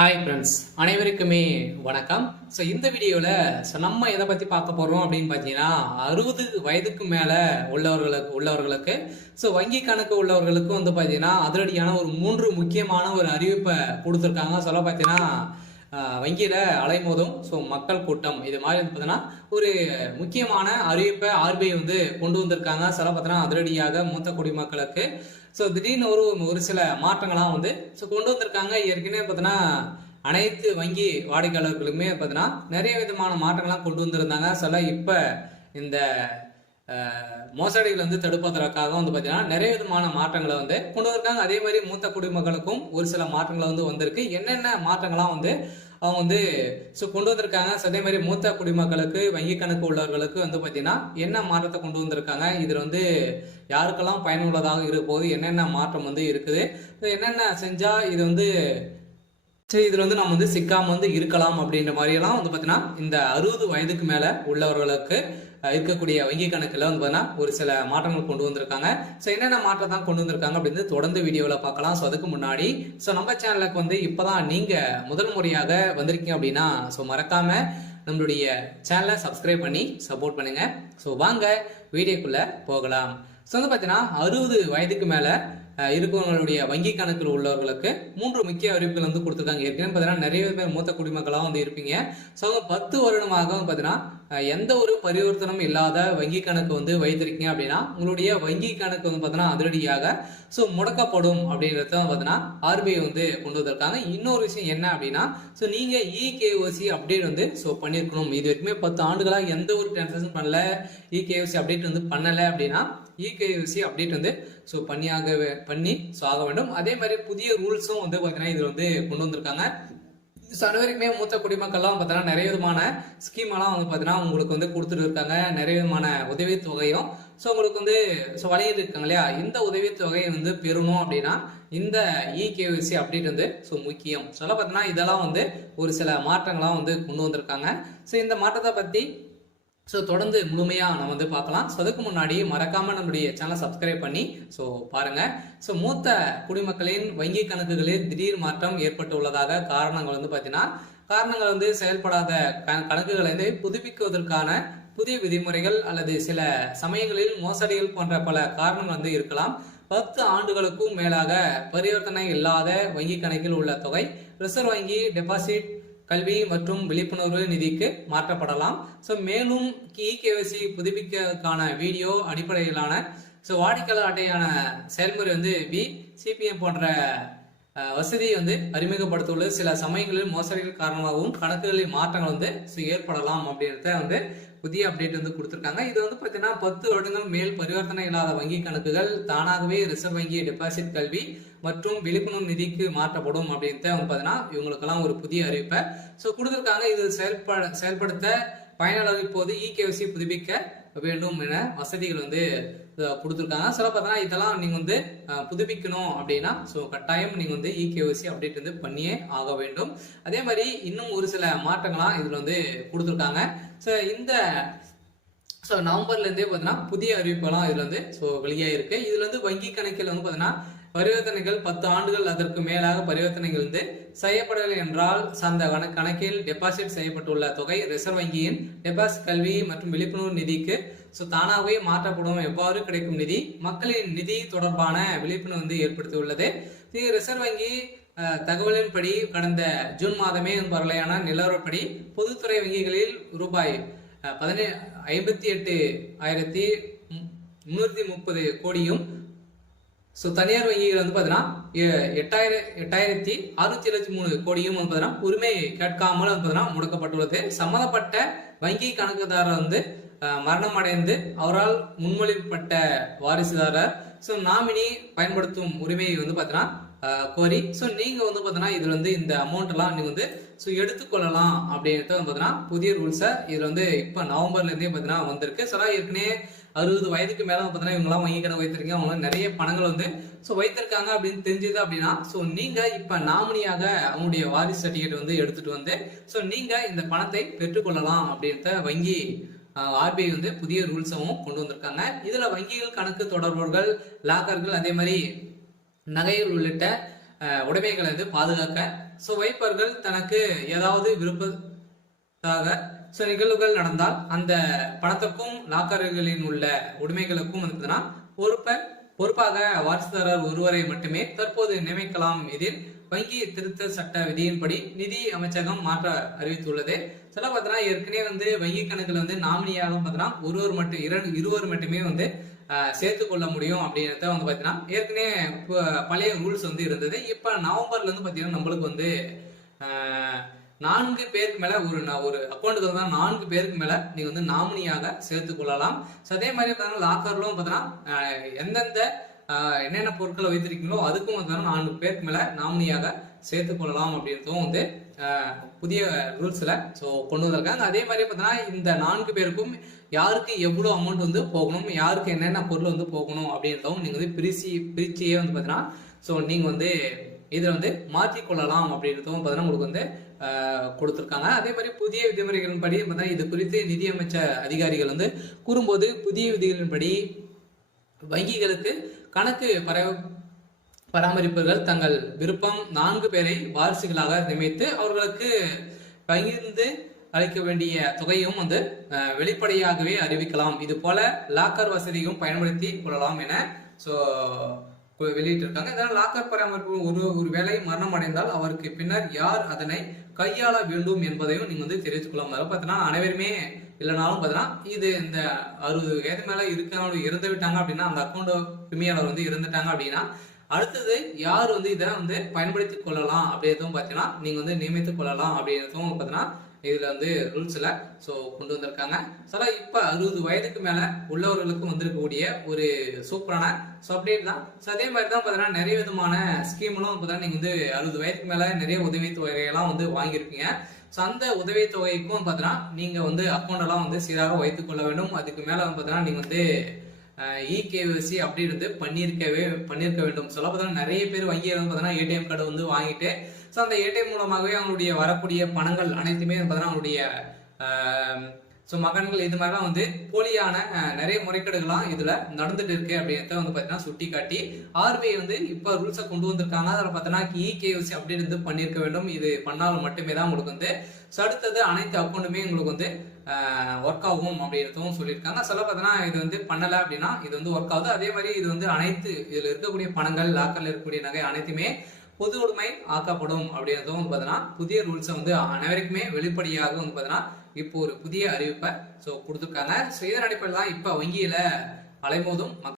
Hi friends, அனைவருக்குமே வணக்கம். So இந்த வீடியோவில் நம்ம எதை பற்றி பார்க்க போகிறோம் அப்படின்னு பார்த்தீங்கன்னா 60 வயதுக்கு மேலே உள்ளவர்களுக்கு ஸோ வங்கி கணக்கு உள்ளவர்களுக்கும் வந்து பார்த்தீங்கன்னா அதிரடியான ஒரு 3 முக்கியமான ஒரு அறிவிப்பை கொடுத்துருக்காங்க. சொல்ல பார்த்தீங்கன்னா வங்கியில் அலைமோதும் ஸோ மக்கள் கூட்டம் இது மாதிரி வந்து பார்த்தீங்கன்னா ஒரு முக்கியமான அறிவிப்பை ஆர்பிஐ வந்து கொண்டு வந்திருக்காங்க. சொல்ல பார்த்தீங்கன்னா அதிரடியாக மூத்த குடிமக்களுக்கு ஸோ திடீர்னு ஒரு சில மாற்றங்கள்லாம் வந்து ஸோ கொண்டு வந்திருக்காங்க. ஏற்கனவே பார்த்தீங்கன்னா அனைத்து வங்கி வாடிக்கையாளர்களுக்குமே பார்த்தீங்கன்னா நிறைய விதமான மாற்றங்கள்லாம் கொண்டு வந்திருந்தாங்க. சில இப்போ இந்த மோசடிகள் வந்து தடுப்பதற்காக வந்து பார்த்தீங்கன்னா நிறைய விதமான மாற்றங்களை வந்து கொண்டு வந்திருக்காங்க. அதே மாதிரி மூத்த குடிமக்களுக்கும் ஒரு சில மாற்றங்களை வந்து வந்திருக்கு. என்னென்ன மாற்றங்கள்லாம் வந்து அவங்க வந்து ஸோ கொண்டு வந்திருக்காங்க. அதே மாதிரி மூத்த குடிமக்களுக்கு வங்கி கணக்கு உள்ளவர்களுக்கு வந்து பார்த்தீங்கன்னா என்ன மாற்றத்தை கொண்டு வந்திருக்காங்க, இதில் வந்து யாருக்கெல்லாம் பயனுள்ளதாக இருக்க போது, என்னென்ன மாற்றம் வந்து இருக்குது, என்னென்ன செஞ்சால் இது வந்து சரி இதில் வந்து நம்ம வந்து சிக்காம வந்து இருக்கலாம் அப்படின்ற மாதிரியெல்லாம் வந்து பார்த்தீங்கன்னா இந்த 60 வயதுக்கு மேலே உள்ளவர்களுக்கு இருக்கக்கூடிய வங்கி கணக்கில் வந்து பார்த்தீங்கன்னா ஒரு சில மாற்றங்கள் கொண்டு வந்திருக்காங்க. ஸோ என்னென்ன மாற்றம் தான் கொண்டு வந்திருக்காங்க அப்படின்னு தொடர்ந்து வீடியோவில் பார்க்கலாம். ஸோ அதுக்கு முன்னாடி ஸோ நம்ம சேனலுக்கு வந்து இப்போதான் நீங்கள் முதல் முறையாக வந்திருக்கீங்க அப்படின்னா ஸோ மறக்காம நம்மளுடைய சேனலை சப்ஸ்கிரைப் பண்ணி சப்போர்ட் பண்ணுங்க. ஸோ வாங்க வீடியோக்குள்ள போகலாம். ஸோ வந்து பார்த்தீங்கன்னா 60 வயதுக்கு மேலே இருக்கிறவங்களுடைய வங்கி கணக்கில் உள்ளவர்களுக்கு 3 முக்கிய அறிவிப்புகள் வந்து கொடுத்துருக்காங்க. ஏற்கனவே பார்த்தீங்கன்னா நிறைய பேர் மூத்த குடிமக்களாக வந்து இருப்பீங்க. ஸோ அவங்க 10 வருடமாக பார்த்தீங்கன்னா எந்த ஒரு பரிவர்த்தனும் இல்லாத வங்கி கணக்கு வந்து வைத்திருக்கீங்க அப்படின்னா உங்களுடைய வங்கி கணக்கு வந்து பார்த்தீங்கன்னா அதிரடியாக ஸோ முடக்கப்படும் அப்படின்றத பார்த்தீங்கன்னா ஆர்பிஐ வந்து கொண்டு வந்திருக்காங்க. இன்னொரு விஷயம் என்ன அப்படின்னா ஸோ நீங்க இகேஒசி அப்டேட் வந்து ஸோ பண்ணியிருக்கணும். இது வரைக்குமே 10 ஆண்டுகளாக எந்த ஒரு டிரான்சாக்ஷன் பண்ணல, இகேஒசி அப்டேட் வந்து பண்ணலை அப்படின்னா இகேஒசி அப்டேட் வந்து ஸோ பண்ணி ஸோ ஆக வேண்டும். அதே மாதிரி புதிய ரூல்ஸும் வந்து பார்த்தீங்கன்னா இதில் வந்து கொண்டு வந்திருக்காங்க. ஸோ அனைவருக்குமே மூத்த குடிமக்கள்லாம் பார்த்தீங்கன்னா நிறைய விதமான ஸ்கீமெல்லாம் வந்து பார்த்தீங்கன்னா உங்களுக்கு வந்து கொடுத்துட்டு இருக்காங்க. நிறைய விதமான உதவித்தொகையும் ஸோ உங்களுக்கு வந்து ஸோ வழங்கிட்டு இருக்காங்க இல்லையா. இந்த உதவித்தொகையை வந்து பெறணும் அப்படின்னா இந்த இகேஒசி அப்டேட் வந்து ஸோ முக்கியம். சொல்ல பார்த்தீங்கன்னா இதெல்லாம் வந்து ஒரு சில மாற்றங்கள்லாம் வந்து கொண்டு வந்திருக்காங்க. ஸோ இந்த மாற்றத்தை பற்றி ஸோ தொடர்ந்து முழுமையாக நம்ம வந்து பார்க்கலாம். ஸோ அதுக்கு முன்னாடி மறக்காமல் நம்மளுடைய சேனலை சப்ஸ்கிரைப் பண்ணி ஸோ பாருங்கள். ஸோ மூத்த குடிமக்களின் வங்கி கணக்குகளில் திடீர் மாற்றம் ஏற்பட்டுள்ளதாக காரணங்கள் வந்து பார்த்தீங்கன்னா காரணங்கள் வந்து செயல்படாத கணக்குகளை வந்து புதுப்பிக்குவதற்கான புதிய விதிமுறைகள் அல்லது சில சமயங்களில் மோசடிகள் போன்ற பல காரணங்கள் வந்து இருக்கலாம். 10 ஆண்டுகளுக்கும் மேலாக பரிவர்த்தனை இல்லாத வங்கி கணக்கில் உள்ள தொகை ரிசர்வ் வங்கி டெபாசிட் கல்வி மற்றும் விழிப்புணர்வு நிதிக்கு மாற்றப்படலாம். ஸோ மேலும் இகேஒசி புதுப்பிக்கிறதுக்கான வீடியோ அடிப்படையிலான ஸோ வாடிக்கையாளர் அட்டையான செயல்முறை வந்து சிபிஎம் போன்ற வசதியை வந்து அறிமுகப்படுத்தியுள்ளது. சில சமயங்களில் மோசடிகள் காரணமாகவும் கணக்குகளில் மாற்றங்கள் வந்து ஏற்படலாம் அப்படின்றத வந்து புதிய அப்டேட் வந்து கொடுத்துருக்காங்க. இது வந்து பார்த்தீங்கன்னா 10 வருடங்கள் மேல் பரிவர்த்தனை இல்லாத வங்கி கணக்குகள் தானாகவே ரிசர்வ் வங்கி டெபாசிட் கல்வி மற்றும் விழிப்புணர்வு நிதிக்கு மாற்றப்படும் அப்படின்ட்டு வந்து பார்த்தீங்கன்னா இவங்களுக்கெல்லாம் ஒரு புதிய அறிவிப்பை ஸோ கொடுத்துருக்காங்க. இது செயல்படுத்த பயனாளர் இப்போது இகேஒசி புதுப்பிக்க வேண்டும் என வசதிகள் வந்து கொடுத்துருக்காங்க. சில பார்த்தீங்கன்னா இதெல்லாம் நீங்கள் வந்து புதுப்பிக்கணும் அப்படின்னா ஸோ கட்டாயம் நீங்கள் வந்து இகேஒசி அப்டேட் வந்து பண்ணியே ஆக வேண்டும். அதே மாதிரி இன்னும் ஒரு சில மாற்றங்கள்லாம் இதில் வந்து கொடுத்துருக்காங்க. ஸோ நவம்பர்லேருந்தே பார்த்தீங்கன்னா புதிய அறிவிப்பெல்லாம் இதில் வந்து ஸோ வெளியாயிருக்கு. இதில் வந்து வங்கி கணக்கில் வந்து பார்த்தீங்கன்னா பரிவர்த்தனைகள் 10 ஆண்டுகள் அதற்கு மேலாக பரிவர்த்தனைகள் வந்து செய்யப்படவில்லை என்றால் அந்த கணக்கில் டெபாசிட் செய்யப்பட்டுள்ள தொகை ரிசர்வ் வங்கியின் டெபாசிட் கல்வி மற்றும் விழிப்புணர்வு நிதிக்கு ஸோ தானாகவே மாற்றப்படும். எவ்வாறு கிடைக்கும் நிதி மக்களின் நிதி தொடர்பான விழிப்புணர்வு வந்து ஏற்படுத்தியுள்ளது. ரிசர்வ் வங்கி தகவலின்படி கடந்த ஜூன் மாதமே வரலையான நிலவரப்படி பொதுத்துறை வங்கிகளில் ரூபாய் 58,330 கோடியும் ஸோ தனியார் வங்கிகள் வந்து பார்த்தீங்கன்னா 8,673 கோடியும் வந்து பார்த்தீங்கன்னா உரிமை கேட்காமல் வந்து பார்த்தீங்கன்னா முடக்கப்பட்டுள்ளது. சம்மந்தப்பட்ட வங்கி கணக்குதாரர் வந்து மரணம் அடைந்து அவரால் முன்மொழிப்பட்ட வாரிசுதாரர் ஸோ நாமினி பயன்படுத்தும் உரிமையை வந்து பார்த்தீங்கன்னா கோரி ஸோ நீங்கள் வந்து பார்த்தீங்கன்னா இதில் வந்து இந்த அமௌண்ட் எல்லாம் நீங்கள் வந்து ஸோ எடுத்துக்கொள்ளலாம் அப்படின்றது வந்து பார்த்தீங்கன்னா புதிய ரூல்ஸை இதில் வந்து இப்போ நவம்பர்லேருந்தே பார்த்தீங்கன்னா வந்திருக்கு. ஸோ ஏற்கனவே 60 வயதுக்கு மேலே பார்த்தீங்கன்னா இவங்கெல்லாம் வங்கி கணக்கு வைத்திருக்கீங்க, அவங்களாம் நிறைய பணங்கள் வந்து ஸோ வைத்திருக்காங்க அப்படின்னு தெரிஞ்சது அப்படின்னா ஸோ நீங்கள் இப்போ நாமினியாக அவங்களுடைய வாரிசு சர்டிஃபிகேட் வந்து எடுத்துட்டு வந்து ஸோ நீங்கள் இந்த பணத்தை பெற்றுக்கொள்ளலாம் அப்படின்ற வங்கி ஆர்பிஐ வந்து புதிய ரூல்ஸும் கொண்டு வந்திருக்காங்க. இதில் வங்கிகள் கணக்கு தொடர்பவர்கள் லாக்கர்கள் அதே மாதிரி நகைகள் உள்ளிட்ட உடைமைகளை வந்து பாதுகாக்க ஸோ வைப்பவர்கள் தனக்கு ஏதாவது விருப்பத்தாக நிகழ்வுகள் நடந்தால் அந்த பணத்திற்கும் லாக்கர்களின் உள்ள உடைமைகளுக்கும் வந்து பார்த்தீங்கன்னா பொறுப்பாக வாரிசுதாரர் ஒருவரை மட்டுமே தற்போது நியமிக்கலாம். இதில் வங்கி திருத்த சட்ட விதியின்படி நிதி அமைச்சகம் மாற்ற அறிவித்துள்ளது. சில பார்த்தீங்கன்னா ஏற்கனவே வந்து வங்கி கணக்குல வந்து நாமினியாக பார்த்தீங்கன்னா இருவர் மட்டுமே வந்து சேர்த்து கொள்ள முடியும் அப்படின்றத வந்து பாத்தீங்கன்னா ஏற்கனவே பழைய ரூல்ஸ் வந்து இருந்தது. இப்ப நவம்பர்ல இருந்து பாத்தீங்கன்னா நம்மளுக்கு வந்து 4 பேருக்கு மேல ஒரு அக்கௌண்ட்டுக்கு தான் 4 பேருக்கு மேல நீங்க வந்து நாமினியாக சேர்த்து கொள்ளலாம். அதே மாதிரி லாக்கர்லும் பாத்தீங்கன்னா எந்தெந்த என்னென்ன பொருட்களை வைத்திருக்கீங்களோ அதுக்கும் வந்து 4 பேருக்கு மேல நாமினியாக சேர்த்து கொள்ளலாம் அப்படின்றதும் வந்து புதிய ரூல்ஸ்ல ஸோ கொண்டு வந்திருக்காங்க. அதே மாதிரி பார்த்தீங்கன்னா இந்த 4 பேருக்கும் யாருக்கு எவ்வளவு அமௌண்ட் வந்து போகணும், யாருக்கு என்னென்ன பொருள் வந்து போகணும் அப்படின்றதும் நீங்க வந்து பிரிச்சியே வந்து பார்த்தீங்கன்னா ஸோ நீங்க வந்து இதை வந்து மாற்றிக்கொள்ளலாம் அப்படின்றதும் பார்த்தீங்கன்னா உங்களுக்கு வந்து கொடுத்துருக்காங்க. அதே மாதிரி புதிய விதிமுறைகளின் படி பார்த்தீங்கன்னா இது குறித்து நிதியமைச்சர் அதிகாரிகள் வந்து கூறும்போது புதிய விதிகளின்படி வங்கிகளுக்கு கணக்கு பராமரிப்பவர்கள் தங்கள் விருப்பம் 4 பேரை வாரிசுகளாக நியமித்து அவர்களுக்கு பகிர்ந்து அளிக்க வேண்டிய தொகையும் வந்து வெளிப்படையாகவே அறிவிக்கலாம். இது போல லாக்கர் வசதியும் பயன்படுத்தி கொள்ளலாம் என வெளியிட்டிருக்காங்க. இதனால் லாக்கர் பராமரிப்பு ஒரு வேலை மரணம் அடைந்தால் அவருக்கு பின்னர் யார் அதனை கையாள வேண்டும் என்பதையும் நீங்க வந்து தெரிவித்துக் கொள்ளலாம். அதாவது பார்த்தீங்கன்னா அனைவருமே இல்லைனாலும் பார்த்தீங்கன்னா இது இந்த 60 வயது மேல இருக்கிறவங்க இறந்து விட்டாங்க அப்படின்னா அந்த அக்கௌண்ட் உரிமையாளர் வந்து இறந்துட்டாங்க அப்படின்னா அடுத்தது யார் வந்து இதை வந்து பயன்படுத்தி கொள்ளலாம் அப்படின்றதும் பார்த்தீங்கன்னா நீங்க வந்து நியமித்துக் கொள்ளலாம் அப்படின்றதும் பார்த்தீங்கன்னா இதுல வந்து ரூல்ஸ்ல கொண்டு வந்திருக்காங்க. இப்ப 60 வயதுக்கு மேல உள்ளவர்களுக்கு வந்திருக்கக்கூடிய ஒரு சூப்பரான அப்டேட் தான். அதே மாதிரி தான் பாத்தீங்கன்னா நிறைய விதமான ஸ்கீம்களும் பாத்தீங்கன்னா நீங்க வந்து 60 வயதுக்கு மேல நிறைய உதவி தொகையெல்லாம் வந்து வாங்கியிருப்பீங்க. அந்த உதவி தொகைக்கும் பாத்தீங்கன்னா நீங்க வந்து அக்கௌண்ட் எல்லாம் வந்து சீராக வைத்துக் கொள்ள வேண்டும். அதுக்கு மேல வந்து பாத்தீங்கன்னா நீங்க வந்து EKYC அப்படின்றது பண்ணியிருக்க வேண்டும். சொல்ல பார்த்தீங்கன்னா நிறைய பேர் வங்கியில் வந்து பார்த்தீங்கன்னா ஏடிஎம் கார்டு வந்து வாங்கிட்டு அந்த ஏடிஎம் மூலமாகவே அவங்களுடைய வரக்கூடிய பணங்கள் அனைத்துமே பார்த்தீங்கன்னா அவங்களுடைய மகன்கள் இது மாதிரிலாம் வந்து போலியான நிறைய முறைகேடுகள்லாம் இதுல நடந்துட்டு இருக்கு அப்படின்றத வந்து பாத்தீங்கன்னா சுட்டி காட்டி RBI வந்து இப்ப ரூல்ஸை கொண்டு வந்திருக்காங்க. அதில் பார்த்தீங்கன்னா EKYC அப்படின்னு பண்ணியிருக்க வேண்டும். இது பண்ணாலும் மட்டுமே தான் உங்களுக்கு வந்து அடுத்தது அனைத்து அக்கௌண்ட்டுமே உங்களுக்கு வந்து ஒர்க் ஆகும் அப்படின்றதும் சொல்லியிருக்காங்க. பார்த்தீங்கன்னா இது வந்து பண்ணல அப்படின்னா இது வந்து ஒர்க் ஆகுது. அதே மாதிரி இது வந்து அனைத்து இதுல இருக்கக்கூடிய பணங்கள் லாக்கர்ல இருக்கக்கூடிய நகை அனைத்துமே பொது உடைமை ஆக்கப்படும் அப்படின்றதும் வந்து பாத்தீங்கன்னா புதிய ரூல்ஸை வந்து அனைவருக்குமே வெளிப்படையாக வந்து பாத்தீங்கன்னா இப்போ ஒரு புதிய அறிவிப்பை கொடுத்துருக்காங்க. இதன் அடிப்படையில் தான் இப்ப வங்கியில அலைமோதும்